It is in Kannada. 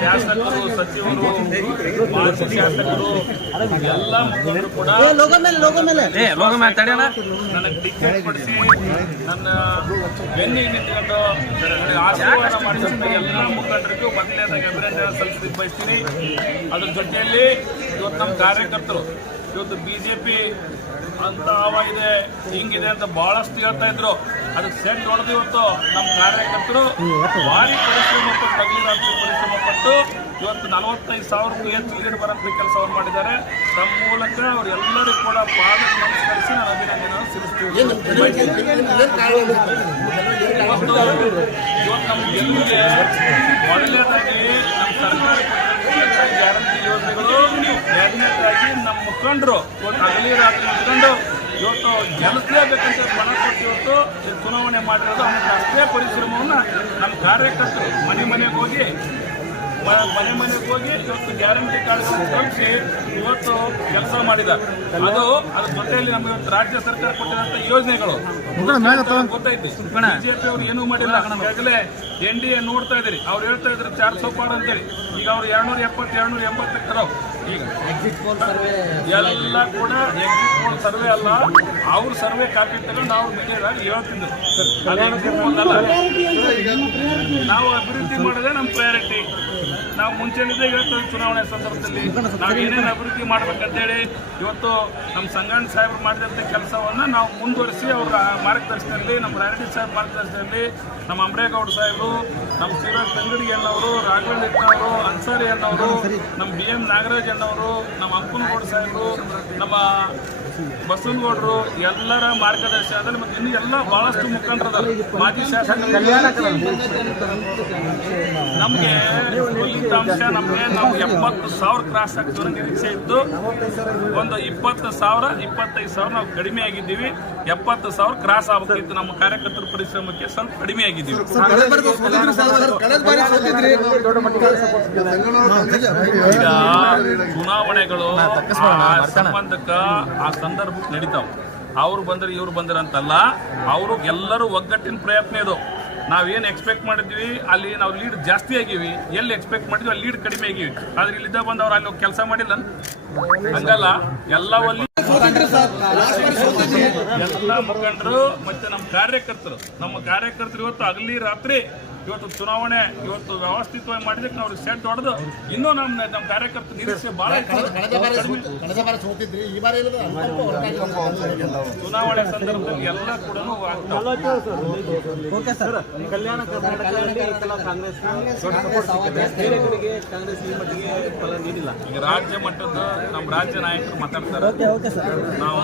ಶಾಸಕರು ಸಚಿವರು ಮಾಜಿ ಶಾಸಕರು ಎಲ್ಲ ಮುಖಂಡರು ಕೂಡ ನನಗೆ ಟಿಕೆಟ್ ಕೊಡಿಸಿ ನನ್ನ ಬೆನ್ನಿಗೆ ನಿಂತ್ಕೊಂಡು ನನಗೆ ಆಶೀರ್ವಾದ ಮಾಡಿದಂತ ಎಲ್ಲ ಮುಖಂಡರಿಗೂ ಮೊದಲನೇದಾಗಿ ಅಭಿನಂದನೆ ಸಲ್ಲಿಸಲಿಕ್ಕೆ ಬಯಸ್ತೀನಿ. ಅದ್ರ ಜೊತೆಯಲ್ಲಿ ಇವತ್ತು ನಮ್ಮ ಕಾರ್ಯಕರ್ತರು ಇವತ್ತು ಬಿಜೆಪಿ ಅಂತ ಆವಾಗಿದೆ ಹಿಂಗಿದೆ ಅಂತ ಬಹಳಷ್ಟು ಹೇಳ್ತಾ ಇದ್ರು. ಅದಕ್ಕೆ ಸೆಟ್ ಹೊಡೆದು ಇವತ್ತು ನಮ್ಮ ಕಾರ್ಯಕರ್ತರು ಭಾರಿ ಪರಿಶ್ರಮ ಪಟ್ಟು ತಗಲಿರಾತ್ರಿ ಪರಿಶ್ರಮ ಪಟ್ಟು ಇವತ್ತು ನಲವತ್ತೈದು ಸಾವಿರಕ್ಕೂ ಹೆಚ್ಚು ಲೀಡ್ ಬರೋಂಥ ಅವ್ರು ಮಾಡಿದ್ದಾರೆ. ತಮ್ಮ ಮೂಲಕ ಅವರೆಲ್ಲರಿಗೂ ಕೂಡ ಪಾದ ನಮಸ್ಕರಿಸಿ ನಾನು ಅಭಿನಂದನೆ ಸಲ್ಲಿಸ್ತೀವಿ ಇವತ್ತು ಇವತ್ತು ನಮ್ಮ ಗೆಲುವಿಗೆ ಮೊದಲನೇದಾಗಿ ನಮ್ಮ ಸರ್ಕಾರ ಗ್ಯಾರಂಟಿ ಯೋಜನೆಗಳು ಎರಡನೇದಾಗಿ ನಮ್ಮ ಮುಖಂಡರು ಇವತ್ತು ಹಗಲಿ ರಾತ್ರಿ ಮುಖಂಡು ಇವತ್ತು ಗೆಲ್ಲಿಸಲೇಬೇಕಂತ ಪಣ ಕೊಟ್ಟು ಇವತ್ತು ಚುನಾವಣೆ ಮಾಡಿರೋದು ಅವನ ಅಷ್ಟೇ ಪರಿಶ್ರಮವನ್ನು ನಮ್ಮ ಕಾರ್ಯಕರ್ತರು ಮನೆ ಮನೆಗೆ ಹೋಗಿ ಮನೆ ಮನೆಗೆ ಹೋಗಿ ಇವತ್ತು ಗ್ಯಾರಂಟಿ ಕಾರ್ಡ್ಗಳನ್ನು ತಲುಪಿಸಿ ಇವತ್ತು ಕೆಲಸ ಮಾಡಿದ್ದಾರೆ. ಅದು ಅದ್ರ ಜೊತೆಯಲ್ಲಿ ನಮಗೆ ಇವತ್ತು ರಾಜ್ಯ ಸರ್ಕಾರ ಕೊಟ್ಟಿರುವಂತ ಯೋಜನೆಗಳು. ಗೊತ್ತೈತಿ. ಬಿಜೆಪಿ ಅವರು ಏನೂ ಮಾಡಿಲ್ಲ. ಈಗಾಗಲೇ ಎನ್ ಡಿ ಎ ನೋಡ್ತಾ ಇದ್ದೀರಿ. ಅವ್ರು ಹೇಳ್ತಾ ಇದ್ರು ಚಾರ್ ಸೋಪಾಡು ಅಂತೇಳಿ. ಈಗ ಅವ್ರು ಎರಡ್ನೂರ ಎಪ್ಪತ್ತು ಎರಡ್ನೂರ ಎಂಬತ್ತಕ್ಕೆ ಎಲ್ಲ ಕೂಡ ಎಕ್ಸಿಟ್ ಪೋಲ್ ಸರ್ವೆ ಅಲ್ಲ. ಅವ್ರ ಸರ್ವೆ ಕಾಪಿ ತಗೊಂಡು ಅವ್ರು ಮೀಡಿಯಾದಾಗ ಹೇಳ್ತಿದ್ರು ನಾವು ಅಭಿವೃದ್ಧಿ ಮಾಡೋದೇ ನಮ್ಮ ಪ್ರಯಾರಿಟಿ ನಾವು ಮುಂಚೆನಿಂದ ಹೇಳ್ತೇವೆ ಚುನಾವಣೆ ಸಂದರ್ಭದಲ್ಲಿ. ನಾವು ಏನೇನು ಅಭಿವೃದ್ಧಿ ಮಾಡ್ಬೇಕಂತೇಳಿ ಇವತ್ತು ನಮ್ಮ ಸಂಗಣ್ಣ ಸಾಹೇಬ್ರು ಮಾಡಿದಂಥ ಕೆಲಸವನ್ನು ನಾವು ಮುಂದುವರಿಸಿ ಅವರ ಮಾರ್ಗದರ್ಶನದಲ್ಲಿ ನಮ್ಮ ರಾಯರೆಡ್ಡಿ ಸಾಹೇಬ್ ಮಾರ್ಗದರ್ಶನದಲ್ಲಿ ನಮ್ಮ ಅಂಬ್ರೇಗೌಡ ಸಾಹೇಬರು ನಮ್ಮ ಶಿವರಾಜ್ ತಂಗಡಿ ಅನ್ನೋರು ರಾಘವೇಂದ್ರ ಅವರು ಅನ್ಸಾರಿ ಅನ್ನೋರು ನಮ್ಮ ಬಿ ಎಂ ನಾಗರಾಜ್ ಅನ್ನೋರು ನಮ್ಮ ಅಪ್ಪನ ಸಾಹೇಬರು ನಮ್ಮ ಬಸವನಗೌಡರು ಎಲ್ಲರ ಮಾರ್ಗದರ್ಶನದಲ್ಲಿ ಮತ್ತು ಇನ್ನು ಎಲ್ಲ ಬಹಳಷ್ಟು ಮುಖಂಡರದ ಮಾಜಿ ಶಾಸಕ ನಮಗೆ ಫಲಿತಾಂಶ ನಮಗೆ ನಾವು ಎಪ್ಪತ್ತು ಸಾವಿರ ಕ್ರಾಸ್ ಆಗ್ತೀವಿ ನಿರೀಕ್ಷೆ ಇದ್ದು ಒಂದು ಇಪ್ಪತ್ತು ಸಾವಿರ ಇಪ್ಪತ್ತೈದು ಸಾವಿರ ನಾವು ಕಡಿಮೆ ಆಗಿದ್ದೀವಿ. ಎಪ್ಪತ್ತು ಸಾವಿರ ಕ್ರಾಸ್ ಆಗಬೇಕಿತ್ತು ನಮ್ಮ ಕಾರ್ಯಕರ್ತರ ಪರಿಶ್ರಮಕ್ಕೆ ಸ್ವಲ್ಪ ಕಡಿಮೆ ಆಗಿದ್ದೀವಿ. ಈಗ ಚುನಾವಣೆಗಳು ಸಂಬಂಧಕ್ಕ ಸಂದರ್ಭಕ್ಕೆ ನಡೀತಾವೆ. ಅವ್ರು ಬಂದ್ರೆ ಇವ್ರು ಬಂದ್ರೆ ಅಂತಲ್ಲ, ಅವರು ಎಲ್ಲರೂ ಒಗ್ಗಟ್ಟಿನ ಪ್ರಯತ್ನ ಇದು. ನಾವೇನು ಎಕ್ಸ್ಪೆಕ್ಟ್ ಮಾಡಿದ್ವಿ, ಅಲ್ಲಿ ನಾವು ಲೀಡ್ ಜಾಸ್ತಿ ಆಗಿವಿ, ಎಲ್ಲಿ ಎಕ್ಸ್ಪೆಕ್ಟ್ ಮಾಡಿದ್ವಿ, ಅಲ್ಲಿ ಲೀಡ್ ಕಡಿಮೆ ಆಗಿವಿ. ಆದ್ರೆ ಇಲ್ಲಿದ್ದ ಬಂದು ಅಲ್ಲಿ ಕೆಲಸ ಮಾಡಿಲ್ಲ. ಹಂಗಲ್ಲ ಎಲ್ಲ ಒಲ್ಲಿ ಎಲ್ಲ ಮುಖಂಡರು ಮತ್ತೆ ನಮ್ಮ ಕಾರ್ಯಕರ್ತರು. ನಮ್ಮ ಕಾರ್ಯಕರ್ತರು ಇವತ್ತು ಅಗಲಿ ರಾತ್ರಿ ಇವತ್ತು ಚುನಾವಣೆ ಇವತ್ತು ವ್ಯವಸ್ಥಿತವಾಗಿ ಮಾಡಿದಕ್ಕೆ ನಾವು ಸೆಟ್ ಹೊಡೆದು ಇನ್ನೂ ನಮ್ಮ ನಮ್ಮ ಕಾರ್ಯಕರ್ತರು ನಿರೀಕ್ಷೆ ಹೊರಟಾಗಿ ಚುನಾವಣೆ ಸಂದರ್ಭದಲ್ಲಿ ಎಲ್ಲ ಕೂಡ ಕಲ್ಯಾಣ ಈಗ ರಾಜ್ಯ ಮಟ್ಟದ ನಮ್ಮ ರಾಜ್ಯ ನಾಯಕರು ಮಾತಾಡ್ತಾರೆ. ನಾವು